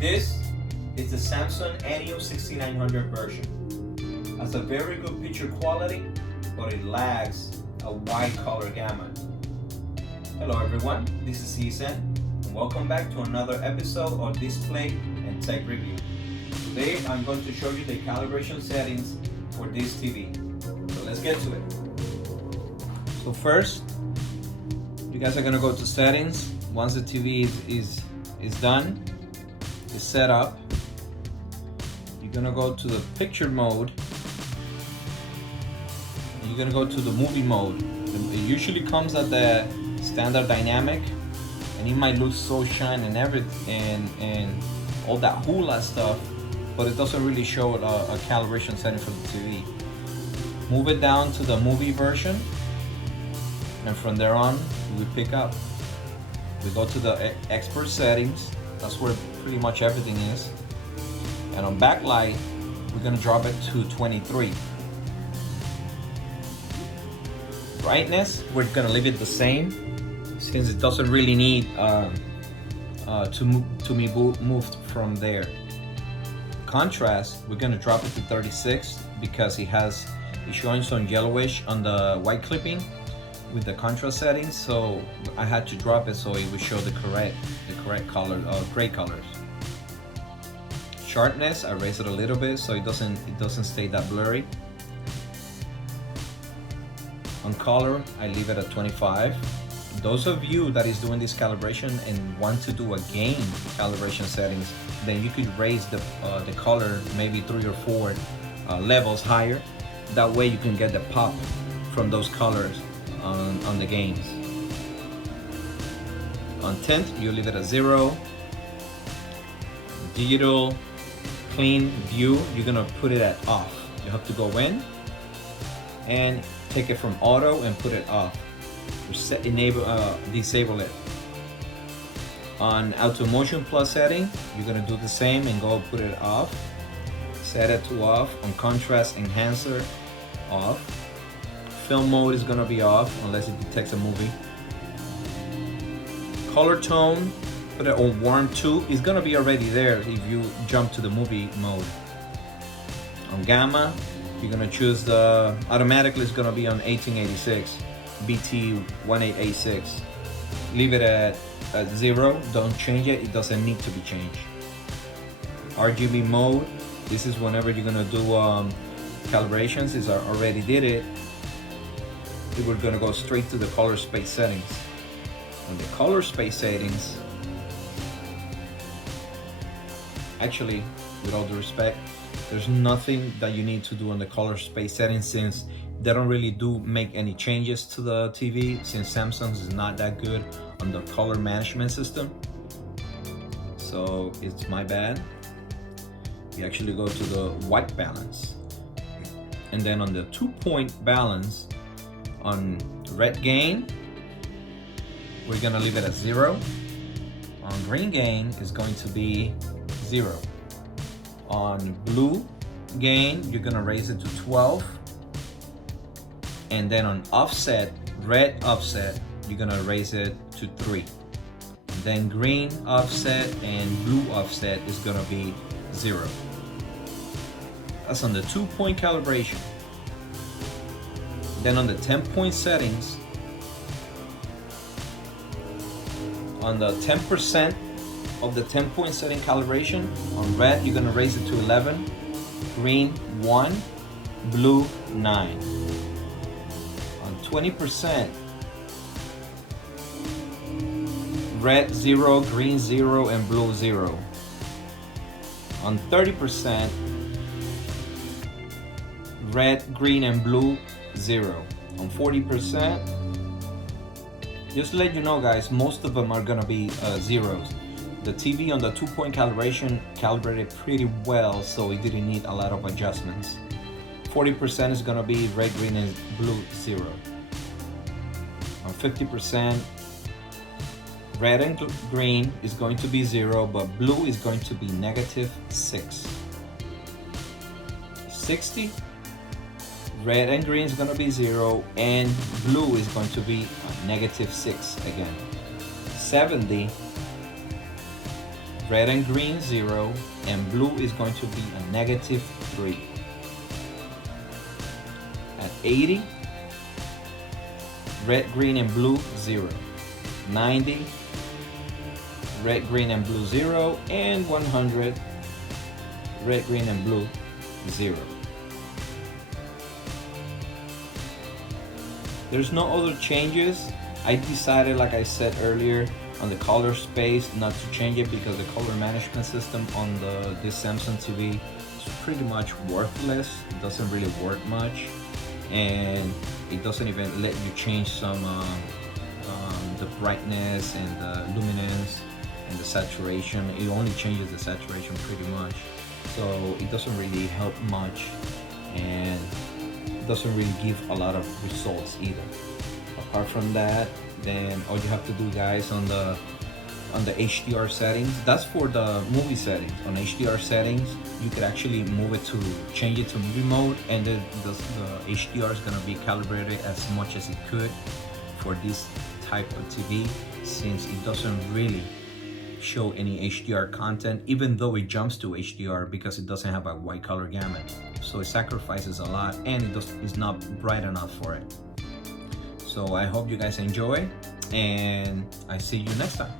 This is the Samsung NU6900 version. Has a very good picture quality, but it lags a wide color gamut. Hello everyone, this is Ethan, and welcome back to another episode of Display and Tech Review. Today I'm going to show you the calibration settings for this TV. So let's get to it. So first, you guys are gonna go to settings. Once the TV is done, is set up, you're gonna go to the picture mode. And you're gonna go to the movie mode. It usually comes at the standard dynamic, and it might look so shiny and everything and all that hula stuff, but it doesn't really show a calibration setting for the TV. Move it down to the movie version, and from there on we pick up. We go to the expert settings. That's where pretty much everything is. And on backlight, we're gonna drop it to 23. Brightness, we're gonna leave it the same, since it doesn't really need to be moved from there. Contrast, we're gonna drop it to 36 because it's showing some yellowish on the white clipping with the contrast settings, so I had to drop it so it would show the correct color, gray colors. Sharpness, I raise it a little bit so it doesn't stay that blurry. On color, I leave it at 25. Those of you that is doing this calibration and want to do a game calibration settings, then you could raise the color maybe 3 or 4 levels higher. That way you can get the pop from those colors on the games. On tint, you leave it at 0. Digital clean view, you're gonna put it at off. You have to go in and take it from auto and put it off. Disable it. On auto motion plus setting, you're gonna do the same and go put it off. Set it to off. On contrast enhancer, off. Film mode is gonna be off unless it detects a movie. Color tone, put it on warm 2. It's gonna be already there if you jump to the movie mode. On gamma, you're gonna choose automatically it's gonna be on 1886, BT1886. Leave it at 0, don't change it, it doesn't need to be changed. RGB mode, this is whenever you're gonna do calibrations, since I already did it. We're gonna go straight to the color space settings. On the color space settings, actually, with all due respect, there's nothing that you need to do on the color space settings, since they don't really make any changes to the TV, since Samsung's is not that good on the color management system. So it's my bad. You actually go to the white balance, and then on the 2-point balance, on red gain, we're gonna leave it at 0. On green gain is going to be 0. On blue gain, you're gonna raise it to 12. And then on offset, red offset, you're gonna raise it to 3. And then green offset and blue offset is gonna be 0. That's on the 2-point calibration. Then on the 10-point settings, on the 10% of the 10-point setting calibration, on red you're gonna raise it to 11, green 1, blue 9. On 20%, red 0, green 0, and blue 0. On 30%, red, green, and blue 0. On 40%, just to let you know guys, most of them are gonna be zeros. The TV on the 2-point calibration calibrated pretty well, so it didn't need a lot of adjustments. 40% is gonna be red, green, and blue 0. On 50%, red and green is going to be 0, but blue is going to be -6. 60, red and green is going to be 0, and blue is going to be -6 again. 70, red and green 0, and blue is going to be a -3. At 80, red, green, and blue 0. 90, red, green, and blue 0, and 100, red, green, and blue 0. There's no other changes. I decided, like I said earlier, on the color space not to change it because the color management system on this Samsung TV is pretty much worthless. It doesn't really work much, and it doesn't even let you change some the brightness and the luminance and the saturation. It only changes the saturation pretty much, so it doesn't really help much, and it doesn't really give a lot of results either. Apart from that, then all you have to do, guys, on the HDR settings, that's for the movie settings. On HDR settings, you could actually move it to change it to movie mode, and then the HDR is gonna be calibrated as much as it could for this type of TV, since it doesn't really show any HDR content, even though it jumps to HDR because it doesn't have a wide color gamut. So it sacrifices a lot, and it's not bright enough for it. So I hope you guys enjoy, and I see you next time.